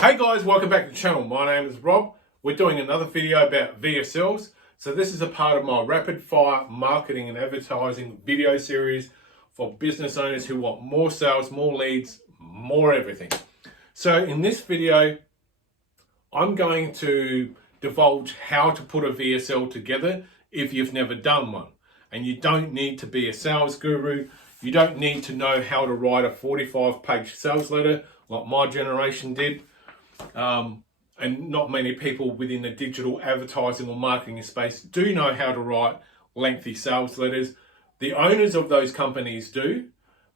Hey guys, welcome back to the channel. My name is Rob. We're doing another video about VSLs. So this is a part of my rapid fire marketing and advertising video series for business owners who want more sales, more leads, more everything. So in this video, I'm going to divulge how to put a VSL together if you've never done one. And you don't need to be a sales guru. You don't need to know how to write a 45-page sales letter like my generation did. And not many people within the digital advertising or marketing space do know how to write lengthy sales letters. The owners of those companies do.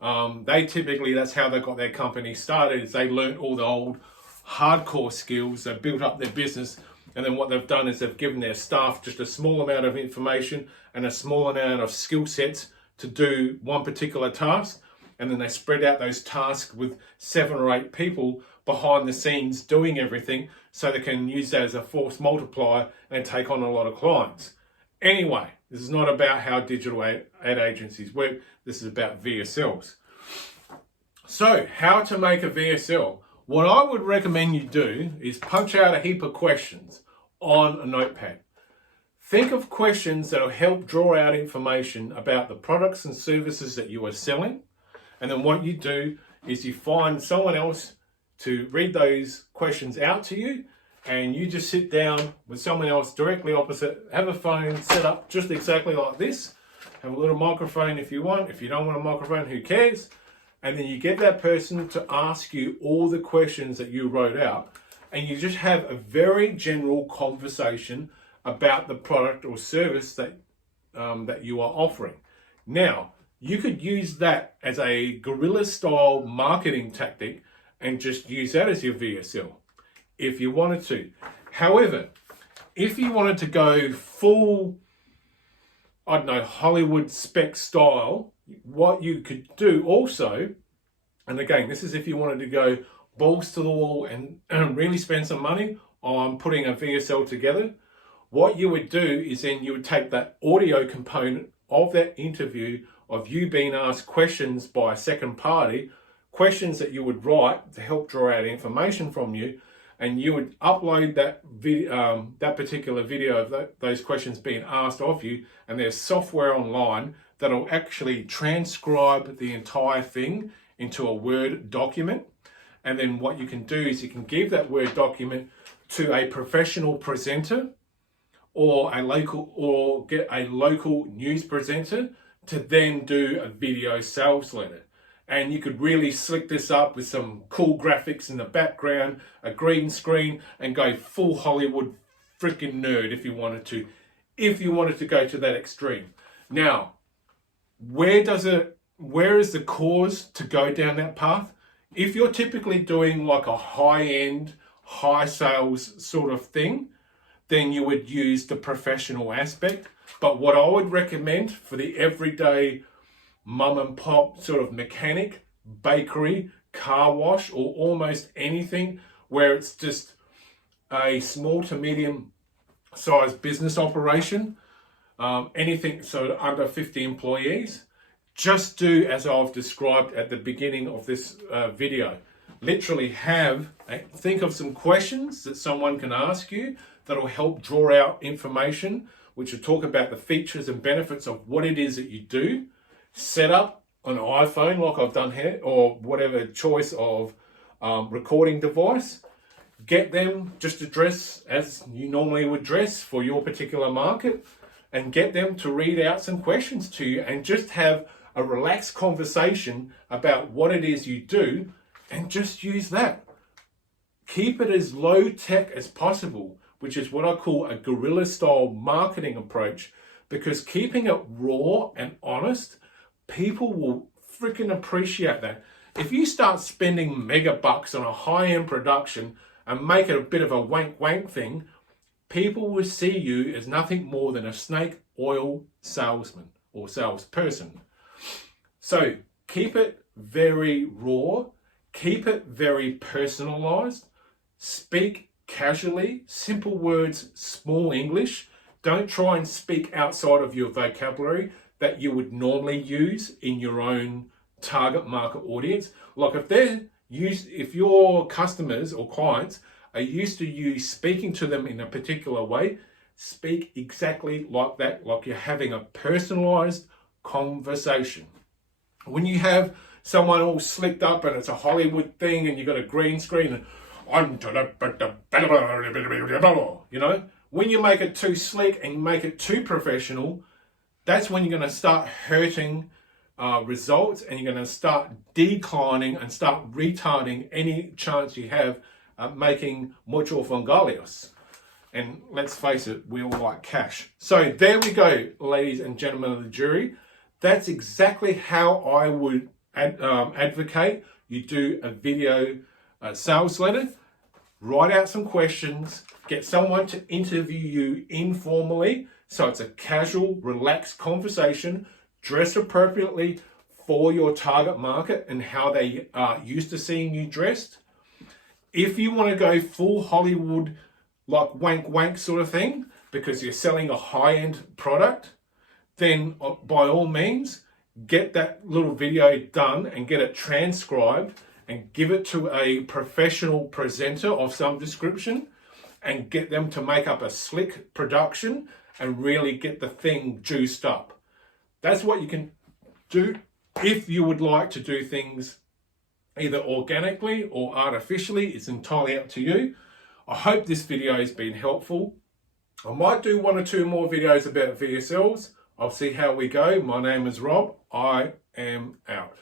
They typically, that's how they got their company started, is they learned all the old hardcore skills. They built up their business, and then what they've done is they've given their staff just a small amount of information and a small amount of skill sets to do one particular task, and then they spread out those tasks with 7 or 8 people behind the scenes doing everything, so they can use that as a force multiplier and take on a lot of clients. Anyway, this is not about how digital ad agencies work. This is about VSLs. So how to make a VSL? What I would recommend you do is punch out a heap of questions on a notepad. Think of questions that will help draw out information about the products and services that you are selling. And then what you do is you find someone else to read those questions out to you, and you just sit down with someone else directly opposite, have a phone set up just exactly like this, have a little microphone if you want. If you don't want a microphone, who cares? And then you get that person to ask you all the questions that you wrote out, and you just have a very general conversation about the product or service that that you are offering. Now, you could use that as a guerrilla style marketing tactic and just use that as your VSL if you wanted to. However, if you wanted to go full, I don't know, Hollywood spec style, what you could do also, and again, this is if you wanted to go balls to the wall and really spend some money on putting a VSL together, what you would do is then you would take that audio component of that interview of you being asked questions by a second party, questions that you would write to help draw out information from you, and you would upload that video, that particular video of those questions being asked of you, and there's software online that'll actually transcribe the entire thing into a Word document. And then what you can do is you can give that Word document to a professional presenter or get a local news presenter to then do a video sales letter. And you could really slick this up with some cool graphics in the background, a green screen, and go full Hollywood freaking nerd if you wanted to go to that extreme. Now, where is the cause to go down that path? If you're typically doing like a high-end, high sales sort of thing, then you would use the professional aspect. But what I would recommend for the everyday mum and pop sort of mechanic, bakery, car wash, or almost anything where it's just a small to medium sized business operation, anything so under 50 employees, just do as I've described at the beginning of this video. Literally think of some questions that someone can ask you that'll help draw out information, which will talk about the features and benefits of what it is that you do. Set up an iPhone like I've done here, or whatever choice of recording device. Get them just to dress as you normally would dress for your particular market, and get them to read out some questions to you, and just have a relaxed conversation about what it is you do, and just use that. Keep it as low tech as possible, which is what I call a guerrilla style marketing approach, because keeping it raw and honest, people will freaking appreciate that. If you start spending mega bucks on a high-end production and make it a bit of a wank thing, people will see you as nothing more than a snake oil salesman or salesperson. So keep it very raw, keep it very personalized, speak casually, simple words, small English. Don't try and speak outside of your vocabulary that you would normally use in your own target market audience. Like if they're if your customers or clients are used to you speaking to them in a particular way, speak exactly like that, like you're having a personalized conversation. When you have someone all slicked up and it's a Hollywood thing and you've got a green screen and when you make it too slick and you make it too professional, that's when you're going to start hurting results, and you're going to start declining and start retarding any chance you have making mucho fungalios. And let's face it, we all like cash. So there we go, ladies and gentlemen of the jury. That's exactly how I would advocate you do a video sales letter. Write out some questions, get someone to interview you informally, so it's a casual, relaxed conversation. Dress appropriately for your target market and how they are used to seeing you dressed. If you want to go full Hollywood, like wank sort of thing, because you're selling a high-end product, then by all means, get that little video done and get it transcribed and give it to a professional presenter of some description and get them to make up a slick production and really get the thing juiced up. That's what you can do if you would like to do things either organically or artificially. It's entirely up to you. I hope this video has been helpful. I might do 1 or 2 more videos about VSLs. I'll see how we go. My name is Rob. I am out.